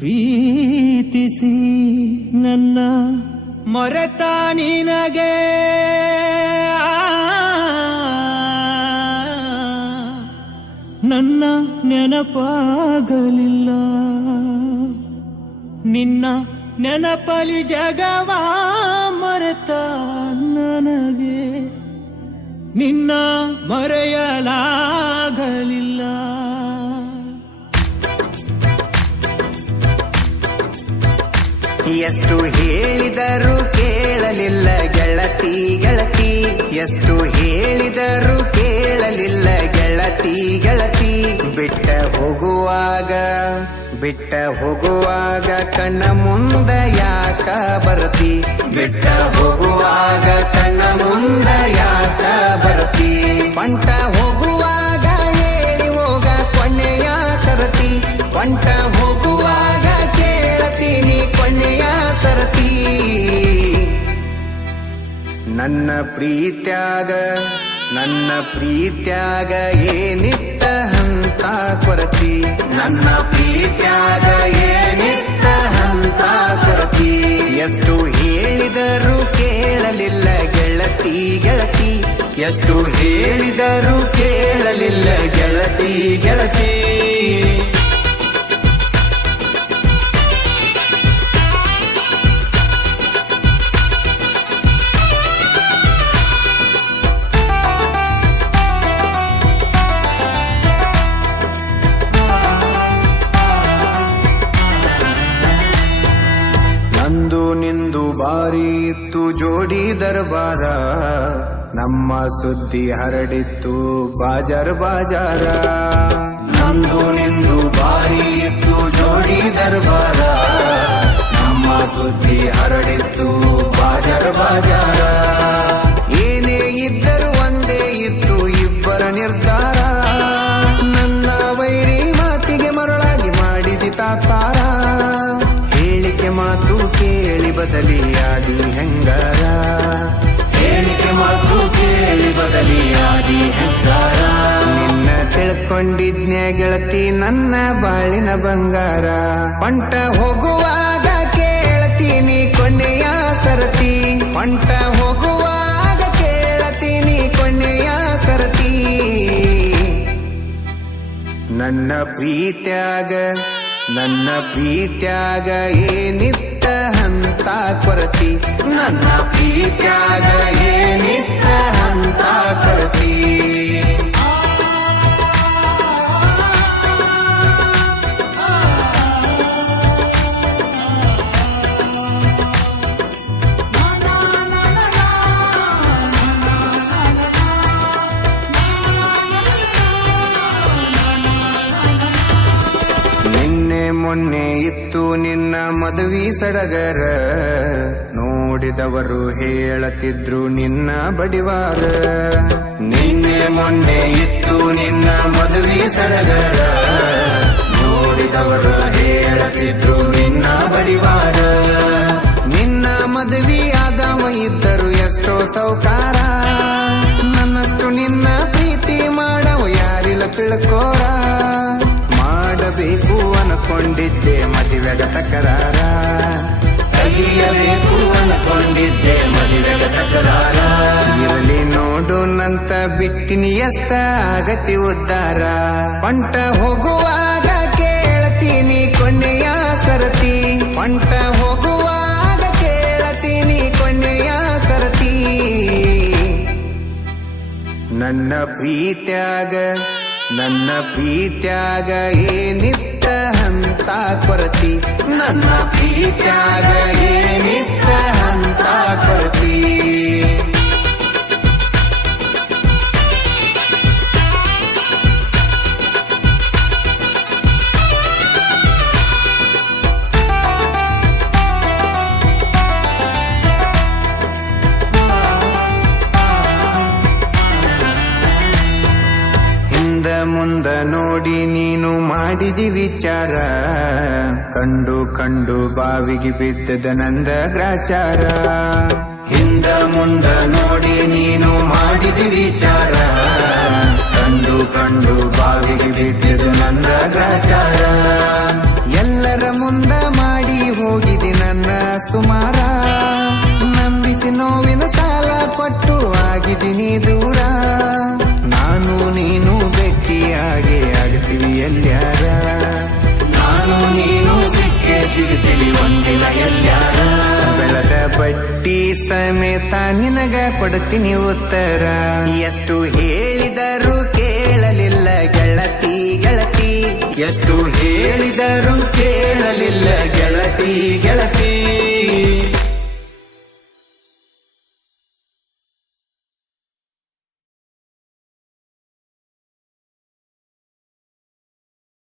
ಪ್ರೀತಿಸಿ ನನ್ನ ಮರೆತ ನಿನಗೆ ನನ್ನ ನೆನಪಾಗಲಿಲ್ಲ. ನಿನ್ನ ನೆನಪಲಿ ಜಗವ ಮರೆತ ನನಗೆ ನಿನ್ನ ಮರೆಯಲಾಗಲಿಲ್ಲ. ಎಷ್ಟು ಹೇಳಿದರೂ ಕೇಳಲಿಲ್ಲ ಗೆಳತಿ ಗೆಳತಿ, ಎಷ್ಟು ಹೇಳಿದರೂ ಕೇಳಲಿಲ್ಲ ಗೆಳತಿ ಗೆಳತಿ. ಬಿಟ್ಟ ಹೋಗುವಾಗ ಕಣ್ಣ ಮುಂದ ಯಾಕ ಬರತಿ, ಬಿಟ್ಟ ಹೋಗುವಾಗ ಕಣ್ಣ ಮುಂದ ಯಾಕ ಬರತಿ. ಬಂಟ ಹೋಗುವಾಗ ಹೇಳಿ ಹೋಗ ಕೊನೆಯ ಸರತಿ, ಬಂಟ ಹೋಗುವಾಗ ಕೇಳತೀನಿ ಕೊನೆಯ ಸರತಿ. ನನ್ನ ಪ್ರೀತ್ಯಾಗ ಏನಿತ್ತ ಹಂತ ಕೊರತಿ, ನನ್ನ ಪ್ರೀತ್ಯಾಗ ಏನಿತ್ತ ಹಂತ ಕೊರತಿ. ಎಷ್ಟು ಹೇಳಿದರೂ ಕೇಳಲಿಲ್ಲ ಗೆಳತಿ ಗೆಳತಿ, ಎಷ್ಟು ಹೇಳಿದರೂ ಕೇಳಲಿಲ್ಲ ಗೆಳತಿ ಗೆಳತಿ. ನಿಂದು ಬಾರಿ ಇತ್ತು ಜೋಡಿ ದರ್ಬಾರ, ನಮ್ಮ ಸುದ್ದಿ ಹರಡಿತ್ತು ಬಾಜಾರ್ ಬಾಜಾರ. ನಂದು ನಿಂದು ಬಾರಿ ಇತ್ತು ಜೋಡಿ ದರ್ಬಾರ, ನಮ್ಮ ಸುದ್ದಿ ಹರಡಿತ್ತು ಬಾಜಾರ್ ಬಾಜಾರ. ಏನೇ ಇದ್ದರೂ ಒಂದೇ ಇತ್ತು ಇಬ್ಬರ ನಿರ್ಧಾರ, ನನ್ನ ವೈರಿ ಮಾತಿಗೆ ಮರಳಾಗಿ ಮಾಡಿದಿ ತಾಕಾರ. ಹೇಳಿಕೆ ಮಾತು ಕೇಳಿ ಬದಲಿಯಾದಿ ಹೆಂಗಾರ, ಹೇಳಿಕೆ ಮಾತು ಕೇಳಿ ಬದಲಿಯಾದಿ ಹೆಂಗಾರ. ನಿನ್ನ ತಿಳ್ಕೊಂಡಿದ್ನ್ಯ ಗೆಳತಿ ನನ್ನ ಬಾಳಿನ ಬಂಗಾರ. ಹೊಂಟ ಹೋಗುವಾಗ ಕೇಳ್ತೀನಿ ಕೊನೆಯ ಸರತಿ, ಹೊಂಟ ಹೋಗುವಾಗ ಕೇಳ್ತೀನಿ ಕೊನೆಯ ಸರತಿ. ನನ್ನ ಪ್ರೀತ್ಯಾಗ ಏನಿತ್ತ ಹಂತ ಕೊರತಿ, ನನ್ನ ಪ್ರೀತ್ಯಾಗ ಏನಿತ್ತ ಹಂತ ಕೊರತಿ. ಮೊನ್ನೆ ಇತ್ತು ನಿನ್ನ ಮದುವೆ ಸಡಗರ, ನೋಡಿದವರು ಹೇಳತಿದ್ರು ನಿನ್ನ ಬಡಿವಾರ. ನಿನ್ನೆ ಮೊನ್ನೆ ಇತ್ತು ನಿನ್ನ ಮದುವೆ ಸಡಗರ, ನೋಡಿದವರು ಹೇಳತಿದ್ರು ನಿನ್ನ ಬಡಿವಾರ. ನಿನ್ನ ಮದುವೆ ಆದವ ಇದ್ದರು ಎಷ್ಟೋ ಸೌಕಾರ, ನನ್ನಷ್ಟು ನಿನ್ನ ಪ್ರೀತಿ ಮಾಡವ ಯಾರಿಲ್ಲ ತಿಳ್ಕೋರ. ಮಾಡಬೇಕು ಅನ್ಕೊಂಡಿದ್ದೆ ಮದುವೆಗ ತಕರಾರ, ತೆಗಿಯಬೇಕು ಅನ್ಕೊಂಡಿದ್ದೆ ಮದುವೆಗ ತಕರಾರ. ಇರಲಿ ನೋಡು ನಂತ ಬಿಟ್ಟಿನಿ ಎಷ್ಟ ಆಗತಿ ಉದ್ದಾರ. ಹೊಂಟ ಹೋಗುವಾಗ ಕೇಳ್ತೀನಿ ಕೊನೆಯ ಸರತಿ, ಹೊಂಟ ಹೋಗುವಾಗ ಕೇಳ್ತೀನಿ ಕೊನೆಯ ಸರತಿ. ನನ್ನ ಪ್ರೀತ್ಯಾಗ ಏನಿತ್ತ ಹಂತ ಕೊರತಿ, ನನ್ನ ಪ್ರೀತ್ಯಾಗ ಏನಿತ್ತ ಹಂತ ಕೊರತಿ. ಮುಂದ ನೋಡಿ ನೀನು ಮಾಡಿದಿ ವಿಚಾರ, ಕಂಡು ಬಾವಿಗೆ ಬಿದ್ದದ ನಂದ ಗ್ರಾಚಾರ. ಹಿಂದ ಮುಂದ ನೋಡಿ ನೀನು ಮಾಡಿದಿ ವಿಚಾರ, ಕಂಡು ಬಾವಿಗೆ ಬಿದ್ದದ ನಂದ ಗ್ರಾಚಾರ. ಎಲ್ಲರ ಮುಂದ ನಿನಗ ಕೊಡ್ತೀನಿ ಉತ್ತರ. ಎಷ್ಟು ಹೇಳಿದರೂ ಕೇಳಲಿಲ್ಲ ಗೆಳತಿ ಗೆಳತಿ, ಎಷ್ಟು ಹೇಳಿದರೂ ಕೇಳಲಿಲ್ಲ ಗೆಳತಿ ಗೆಳತಿ.